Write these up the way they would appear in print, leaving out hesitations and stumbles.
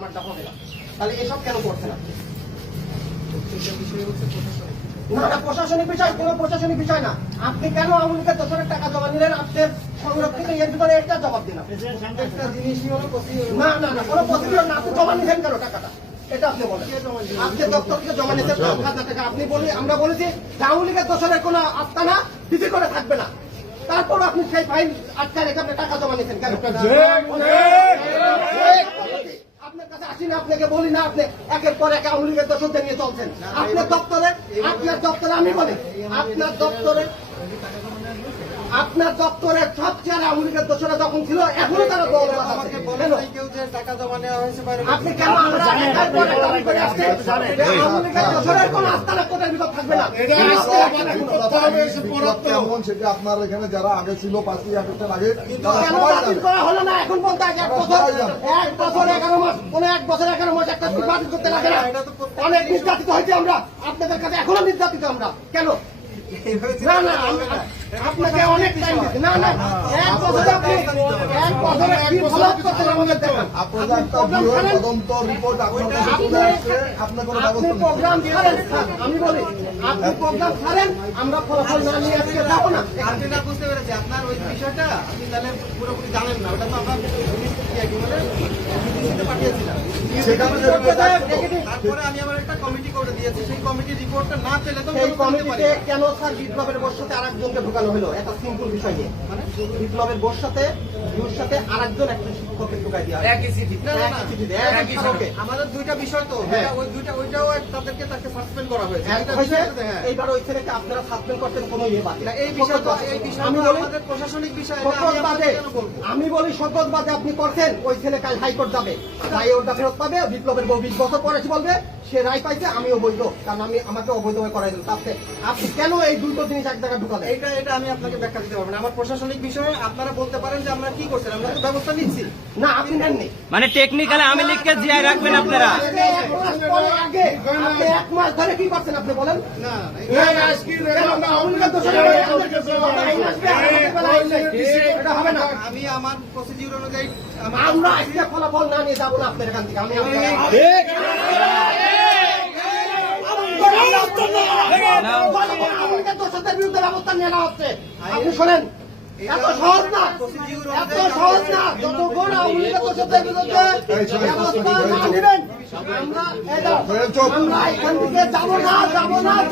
আমারটা হবে না। তাহলে এসব কেন করছেন আপনি? না না, প্রশাসনিক বিষয়, কোনো প্রশাসনিক বিষয় না। আপনি কেন আওয়ামী লীগের দোষরের টাকা জমা নিলেন? আপনার সংরক্ষিত এর ভিতরে একটা জবাব দিন। একটা জিনিসই হলো না না না, কোনো প্রসিডিউর না। আপনি জমা নিলেন কেন টাকাটা? এটা আপনি বলেন। আপনি দপ্তরকে জমা নিতে 1000 টাকা। আপনি আমরা বলেছি আওয়ামী লীগের দোষরের কোনো আস্তানা বিধি করে থাকবে না। তারপর আপনি সেই ফাইল আটকা রেখে আপনি টাকা জমা নিতেন কেন? আপনার কাছে আসি না, আপনাকে বলি না, আপনি একের পর এক আওয়ামী লীগের দোষরদের নিয়ে চলছেন। আপনার দপ্তরে আমি বলি, আপনার দপ্তরে সব চেয়ারে আওয়ামী লীগের দোষরা যখন ছিল, এখনো তারা টাকা জমা নেওয়া হয়েছে। আপনি কেন কোন আস্থানা কোটার ভিতর থাকবে না? কেমন সেটা আপনার এখানে যারা আগে ছিল 5ই আগস্টের আগে কেন বাতিল করা হলো না? এখন বলতে 1 বছর 11 মাস, কোন 1 বছর 11 মাস একটা বাতিল করতে লাগে না? অনেক নির্যাতিত হয়েছে আমরা, আপনাদের কাছে এখনো নির্যাতিত আমরা। কেন? না না, আপনাকে অনেক টাইম দিচ্ছি। না না, 1 বছরে আপনি 1 বছরে কি ফলো আপ করতে আমাদের দেখেন। আপনাদের একটা তদন্ত রিপোর্ট আপনি প্রোগ্রাম ছাড়েন, আমি বলি আপনি প্রোগ্রাম ছাড়েন, আমরা ফলাফল না নিয়ে আজকে যাবো না। আপনি না বুঝতে পেরেছি আপনার ওই বিষয়টা আপনি তাহলে পুরোপুরি জানেন না। ওটা তো আমরা পাঠিয়েছিলাম। তারপরে আমি আমার একটা কমিটি করে দিয়েছি, সেই কমিটির রিপোর্টটা না পেলে তো সেই কমিটিতে কেন স্যার বিপ্লবের বোর সাথে আরেকজনকে ঢুকানো হলো? একটা সিম্পল বিষয় নিয়ে, মানে বিপ্লবের বোর সাথে আরেকজন একটা শিক্ষককে ঢুকাই দেওয়া একই চিঠিতে আমাদের 2টা বিষয় তো, ওইটাও তাদেরকে তাকে সাসপেন্ড করা হয়েছে। এইবার ওই ছেলেকে আপনারা সাসপেন্ড করতেন কোনো ইয়ে বাকি না। এই বিষয় আমি আমাদের প্রশাসনিক বিষয় আমি বলি শপথ বাদে আপনি করছেন। ওই ছেলে কাল হাইকোর্ট যাবে, তাই ওটা ফেরত পাবে। বিপ্লবের বউ 20 বছর পরে বলবে সে রায় পাইছে, আমিও বৈধ, কারণ আমাকে অবৈধভাবে করাই দিল। তাতে আপনি কেন এই দুটো জিনিস এক জায়গায় ঢুকালেন? এটা আমি আপনাকে ব্যাখ্যা দিতে পারবো না। আমার প্রশাসনিক বিষয়ে আপনারা বলতে পারেন যে আমরা কি করছেন, আমরা তো ব্যবস্থা নিচ্ছি। না, আপনি নেননি। মানে টেকনিক্যালি আওয়ামী লীগকে জিয়ায় রাখবেন আপনারা। আপনি 1 মাস ধরে কি করছেন আপনি বলেন? এটা হবে না। আমি আমার প্রসিডিউর অনুযায়ী আমরা আজকে ফলাফল না নিয়ে যাবো না আপনার এখান থেকে। আমি দোষদের বিরুদ্ধে ব্যবস্থা নেওয়া হচ্ছে। আপনি শোনেন, এত সহজ না, যতক্ষণ আওয়ামী লীগের দোষদের বিরুদ্ধে ব্যবস্থা না নেবেন আমরা এখান থেকে যাবো না।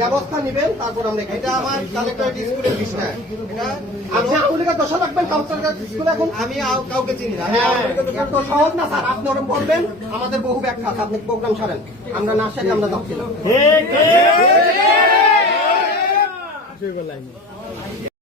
ব্যবস্থা নেবেন, তারপর আমরা এটা আমার কালেক্টরেট স্কুলের বিষয়। এটা আপনি আওয়ামী লীগের দোষ রাখবেন কাউন্সিলর স্কুলে। এখন আমি কাউকে চিনি না। এত সহজ না স্যার। আপনি ওরকম বলবেন, আমাদের বহু ব্যাখ্যা আছে। আপনি প্রোগ্রাম ছাড়েন, আমরা না সারি আমরা যাচ্ছিলাম।